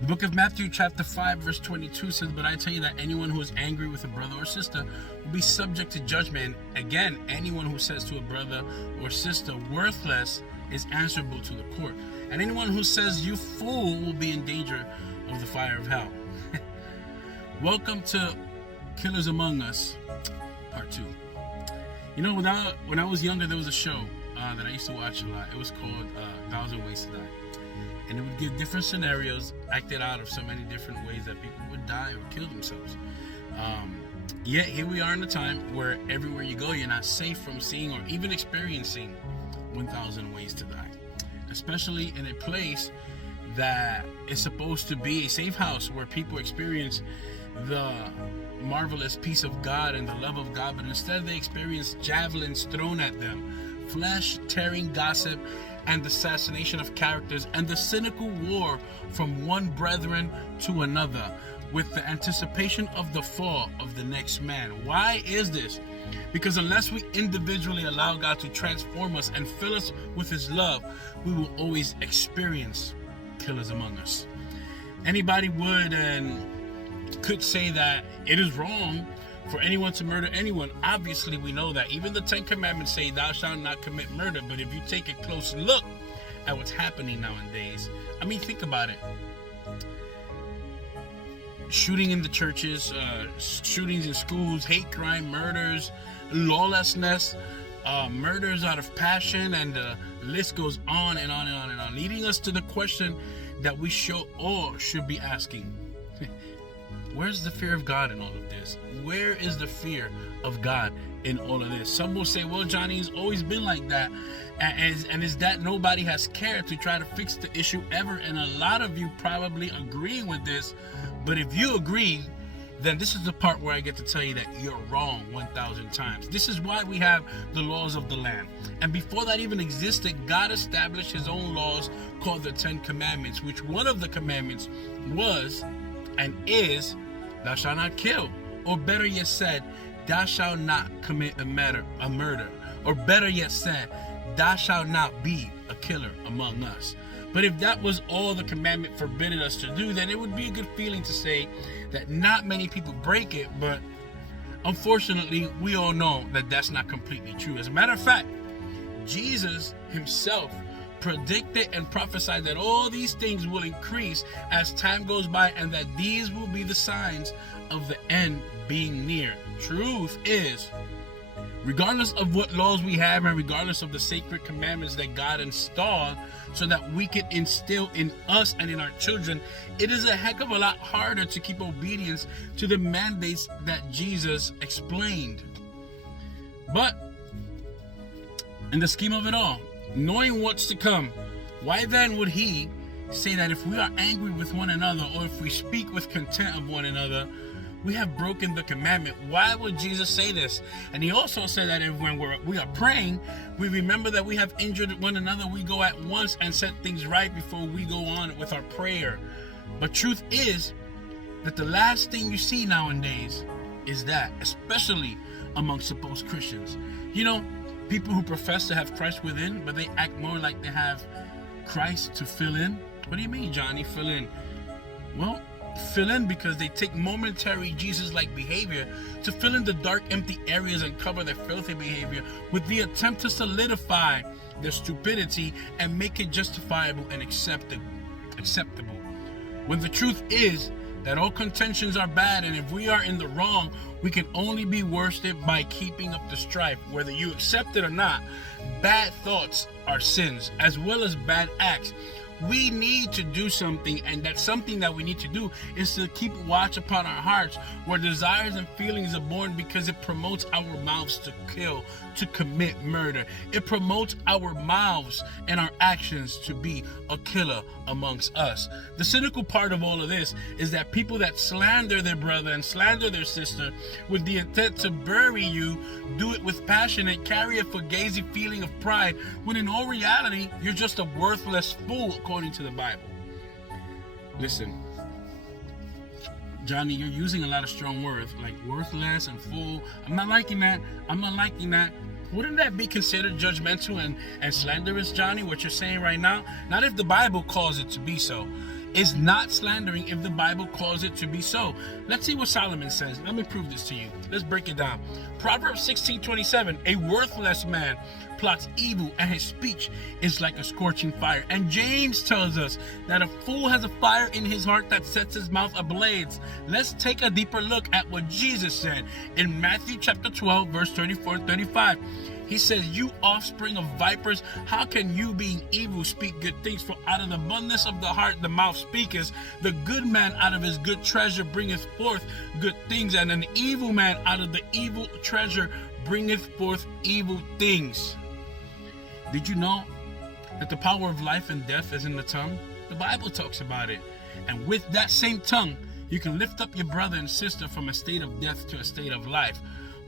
The book of Matthew chapter 5 verse 22 says, "But I tell you that anyone who is angry with a brother or sister will be subject to judgment. Again, anyone who says to a brother or sister, 'worthless,' is answerable to the court. And anyone who says, 'you fool,' will be in danger of the fire of hell." Welcome to Killers Among Us, part 2. You know, when I was younger, there was a show that I used to watch a lot. It was called 1,000 Ways to Die. And it would give different scenarios acted out of so many different ways that people would die or kill themselves. Yet here we are in a time where everywhere you go, you're not safe from seeing or even experiencing 1,000 Ways to Die. Especially in a place that is supposed to be a safe house where people experience the marvelous peace of God and the love of God, but instead they experience javelins thrown at them, flesh-tearing gossip, and assassination of characters, and the cynical war from one brethren to another, with the anticipation of the fall of the next man. Why is this? Because unless we individually allow God to transform us and fill us with His love, we will always experience killers among us. Anybody would and could say that it is wrong for anyone to murder anyone. Obviously, we know that. Even the 10 Commandments say, "Thou shalt not commit murder." But if you take a close look at what's happening nowadays, I mean, think about it. Shooting in the churches, shootings in schools, hate crime, murders, lawlessness, murders out of passion, and the list goes on and on and on and on, leading us to the question that we should be asking. Where's the fear of God in all of this? Where is the fear of God in all of this? Some will say, "Well, Johnny's always been like that." And is that nobody has cared to try to fix the issue ever? And a lot of you probably agree with this. But if you agree, then this is the part where I get to tell you that you're wrong 1,000 times. This is why we have the laws of the land. And before that even existed, God established His own laws called the 10 Commandments, which one of the commandments was and is, "Thou shalt not kill." Or better yet said, "Thou shalt not commit a murder." Or better yet said, "Thou shalt not be a killer among us." But if that was all the commandment forbidden us to do, then it would be a good feeling to say that not many people break it. But unfortunately, we all know that that's not completely true. As a matter of fact, Jesus Himself predicted and prophesied that all these things will increase as time goes by, and that these will be the signs of the end being near. Truth is, regardless of what laws we have and regardless of the sacred commandments that God installed so that we can instill in us and in our children, it is a heck of a lot harder to keep obedience to the mandates that Jesus explained. But in the scheme of it all, knowing what's to come, why then would He say that if we are angry with one another, or if we speak with contempt of one another, we have broken the commandment? Why would Jesus say this? And He also said that if when we are praying, we remember that we have injured one another, we go at once and set things right before we go on with our prayer. But truth is that the last thing you see nowadays is that, especially among supposed Christians. You know, people who profess to have Christ within, but they act more like they have Christ to fill in. What do you mean, Johnny, fill in? Well, fill in because they take momentary Jesus-like behavior to fill in the dark, empty areas and cover their filthy behavior with the attempt to solidify their stupidity and make it justifiable and acceptable. When the truth is that all contentions are bad, and if we are in the wrong, we can only be worsted by keeping up the strife. Whether you accept it or not, bad thoughts are sins as well as bad acts. We need to do something, and that something that we need to do is to keep watch upon our hearts, where desires and feelings are born, because it promotes our mouths to kill, to commit murder. It promotes our mouths and our actions to be a killer amongst us. The cynical part of all of this is that people that slander their brother and slander their sister with the intent to bury you do it with passion and carry a fugazi feeling of pride, when in all reality, you're just a worthless fool according to the Bible. Listen, Johnny, you're using a lot of strong words like worthless and fool. I'm not liking that. Wouldn't that be considered judgmental and slanderous, Johnny, what you're saying right now? Not if the Bible calls it to be so. is not slandering if the Bible calls it to be so. Let's see what Solomon says. Let me prove this to you. Let's break it down. Proverbs 16:27, a worthless man plots evil, and his speech is like a scorching fire. And James tells us that a fool has a fire in his heart that sets his mouth ablaze. Let's take a deeper look at what Jesus said in Matthew chapter 12, verse 34 and 35. He says, you offspring of vipers, how can you being evil speak good things? For out of the abundance of the heart the mouth speaketh. The good man out of his good treasure bringeth forth good things, and an evil man out of the evil treasure bringeth forth evil things. Did you know that the power of life and death is in the tongue? The Bible talks about it. And with that same tongue, you can lift up your brother and sister from a state of death to a state of life.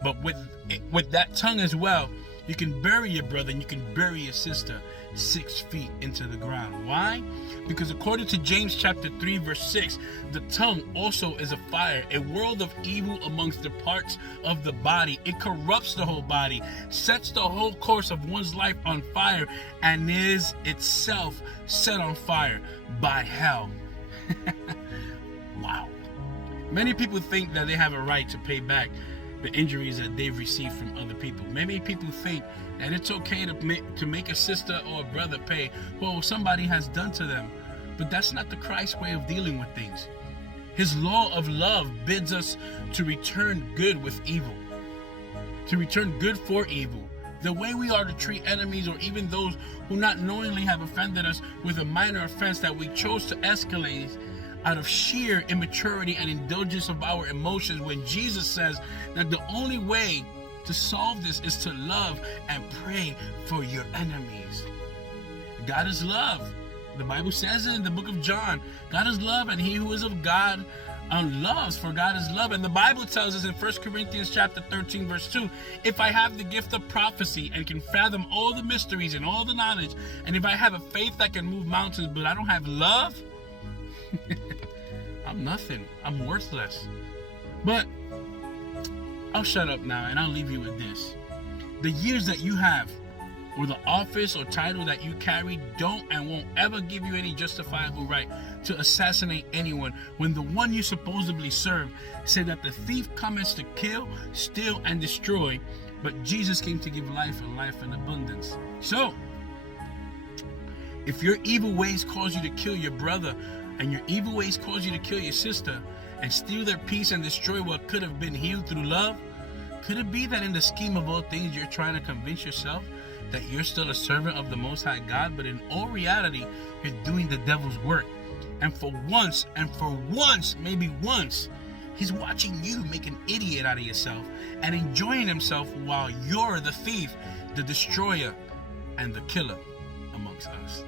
But with that tongue as well, you can bury your brother and you can bury your sister 6 feet into the ground. Why? Because according to James chapter 3 verse 6, the tongue also is a fire, a world of evil amongst the parts of the body. It corrupts the whole body, sets the whole course of one's life on fire, and is itself set on fire by hell. Wow. Many people think that they have a right to pay back the injuries that they've received from other people. Many people think that it's okay to make a sister or a brother pay for what somebody has done to them. But that's not the Christ way of dealing with things. His law of love bids us to return good with evil, to return good for evil. The way we are to treat enemies or even those who not knowingly have offended us with a minor offense that we chose to escalate out of sheer immaturity and indulgence of our emotions, when Jesus says that the only way to solve this is to love and pray for your enemies. God is love. The Bible says it in the book of John. God is love, and he who is of God loves, for God is love. And the Bible tells us in 1 Corinthians chapter 13 verse 2, if I have the gift of prophecy and can fathom all the mysteries and all the knowledge, and if I have a faith that can move mountains, but I don't have love, I'm nothing. I'm worthless. But I'll shut up now and I'll leave you with this. The years that you have, or the office or title that you carry, don't and won't ever give you any justifiable right to assassinate anyone, when the one you supposedly serve said that the thief cometh to kill, steal, and destroy, but Jesus came to give life and life in abundance. So, if your evil ways cause you to kill your brother, and your evil ways cause you to kill your sister, and steal their peace and destroy what could have been healed through love, could it be that in the scheme of all things you're trying to convince yourself that you're still a servant of the Most High God, but in all reality, you're doing the devil's work? And for once, maybe once, he's watching you make an idiot out of yourself and enjoying himself while you're the thief, the destroyer, and the killer amongst us.